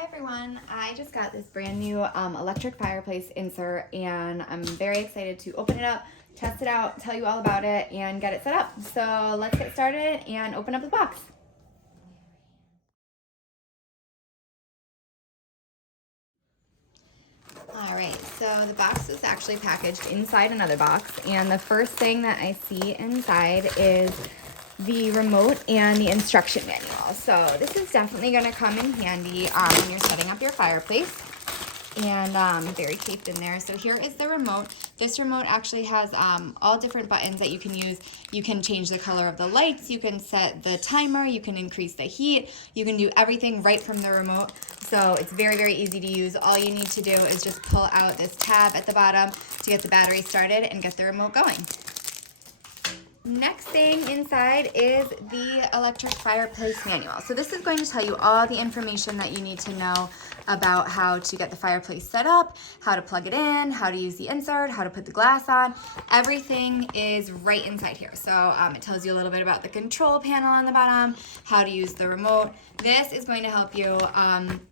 Hi everyone, I just got this brand new electric fireplace insert and I'm very excited to open it up, test it out, tell you all about it, and get it set up. So let's get started and open up the box. Alright, so the box is actually packaged inside another box, and the first thing that I see inside is the remote and the instruction manual. So this is definitely going to come in handy when you're setting up your fireplace, and very taped in there. So here is the remote. This remote actually has all different buttons that you can use. You can change the color of the lights, you can set the timer, you can increase the heat, you can do everything right from the remote. So it's very, very easy to use. All you need to do is just pull out this tab at the bottom to get the battery started and get the remote going. Next thing inside is the electric fireplace manual. So this is going to tell you all the information that you need to know about how to get the fireplace set up, how to plug it in, how to use the insert, how to put the glass on. Everything is right inside here. So it tells you a little bit about the control panel on the bottom, how to use the remote. This is going to help you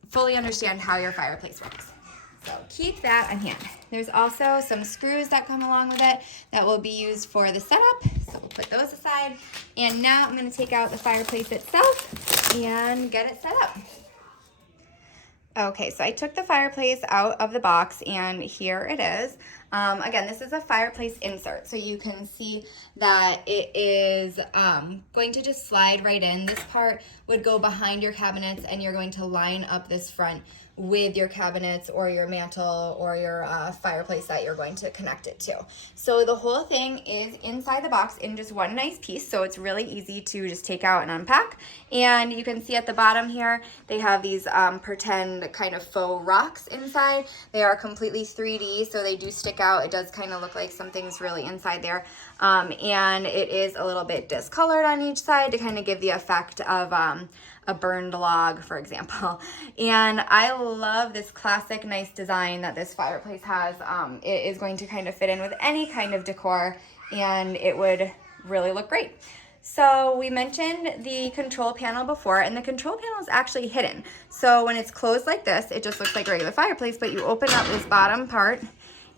fully understand how your fireplace works. So keep that on hand. There's also some screws that come along with it that will be used for the setup. So we'll put those aside. And now I'm going to take out the fireplace itself and get it set up. Okay, so I took the fireplace out of the box and here it is. Again, this is a fireplace insert, so you can see that it is going to just slide right in. This part would go behind your cabinets and you're going to line up this front with your cabinets or your mantle or your fireplace that you're going to connect it to. So the whole thing is inside the box in just one nice piece, so it's really easy to just take out and unpack. And you can see at the bottom here, they have these pretend kind of faux rocks inside. They are completely 3D, so they do stick out. It does kind of look like something's really inside there. And it is a little bit discolored on each side to kind of give the effect of a burned log, for example. And I love this classic nice design that this fireplace has. It is going to kind of fit in with any kind of decor and it would really look great. So we mentioned the control panel before, and the control panel is actually hidden. So when it's closed like this, it just looks like a regular fireplace, but you open up this bottom part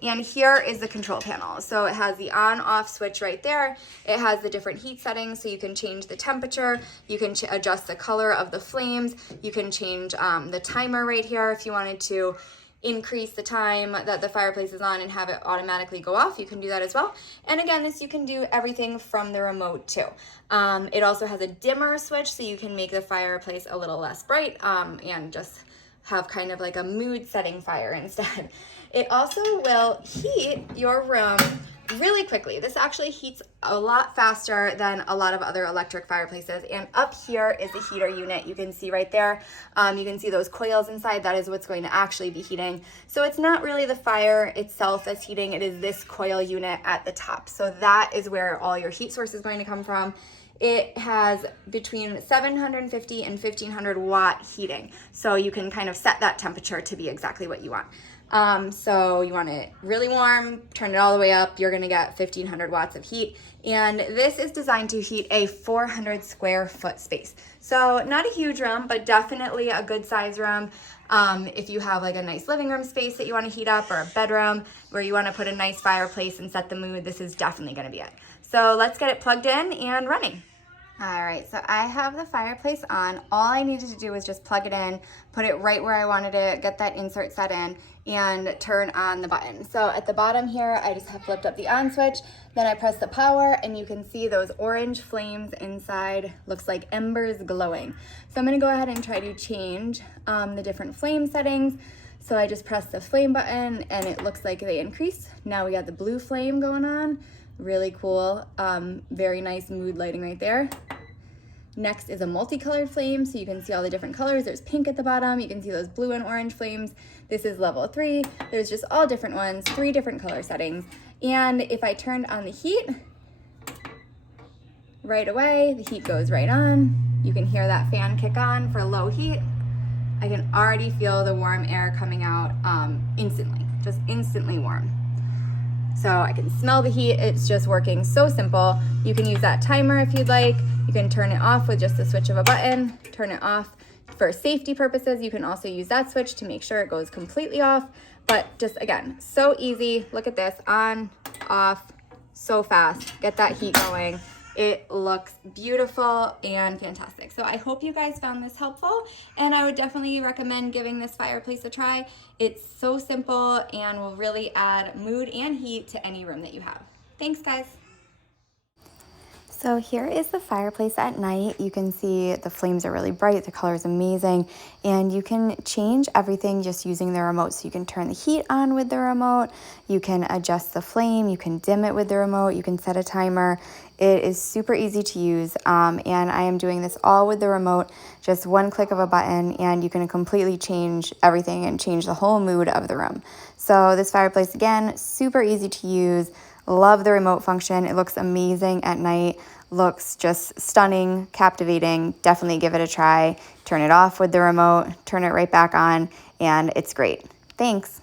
and here is the control panel. So it has the on-off switch right there. It has the different heat settings, so you can change the temperature, you can adjust the color of the flames, you can change the timer right here if you wanted to increase the time that the fireplace is on and have it automatically go off. You can do that as well. And again, this you can do everything from the remote too. It also has a dimmer switch, so you can make the fireplace a little less bright and just have kind of like a mood setting fire instead. It also will heat your room really quickly. This actually heats a lot faster than a lot of other electric fireplaces. And up here is the heater unit. You can see right there. You can see those coils inside. That is what's going to actually be heating. So it's not really the fire itself that's heating. It is this coil unit at the top. So that is where all your heat source is going to come from. It has between 750 and 1500 watt heating. So you can kind of set that temperature to be exactly what you want. So you want it really warm, turn it all the way up, you're gonna get 1500 watts of heat. And this is designed to heat a 400 square foot space. So not a huge room, but definitely a good size room. If you have like a nice living room space that you wanna heat up, or a bedroom where you wanna put a nice fireplace and set the mood, this is definitely gonna be it. So let's get it plugged in and running. All right, so I have the fireplace on. All I needed to do was just plug it in, put it right where I wanted it, get that insert set in, and turn on the button. So at the bottom here, I just have flipped up the on switch, then I press the power, and you can see those orange flames inside. Looks like embers glowing. So I'm gonna go ahead and try to change the different flame settings. So I just press the flame button, and it looks like they increase. Now we got the blue flame going on. Really cool, very nice mood lighting right there. Next is a multicolored flame, so you can see all the different colors. There's pink at the bottom, you can see those blue and orange flames. This is level 3. There's just all different ones, 3 different color settings. And if I turned on the heat, right away, the heat goes right on. You can hear that fan kick on for low heat. I can already feel the warm air coming out instantly, just instantly warm. So I can smell the heat. It's just working so simple. You can use that timer if you'd like. You can turn it off with just the switch of a button, turn it off for safety purposes, you can also use that switch to make sure it goes completely off. But just, again, so easy. Look at this, on, off, so fast. Get that heat going. It looks beautiful and fantastic. So I hope you guys found this helpful, and I would definitely recommend giving this fireplace a try. It's so simple and will really add mood and heat to any room that you have. Thanks, guys. So here is the fireplace at night. You can see the flames are really bright, the color is amazing, and you can change everything just using the remote. So you can turn the heat on with the remote, you can adjust the flame, you can dim it with the remote, you can set a timer. It is super easy to use, and I am doing this all with the remote, just one click of a button, and you can completely change everything and change the whole mood of the room. So this fireplace, again, super easy to use. Love the remote function. It looks amazing at night, looks just stunning, captivating. Definitely give it a try. Turn it off with the remote, turn it right back on, and it's great. Thanks.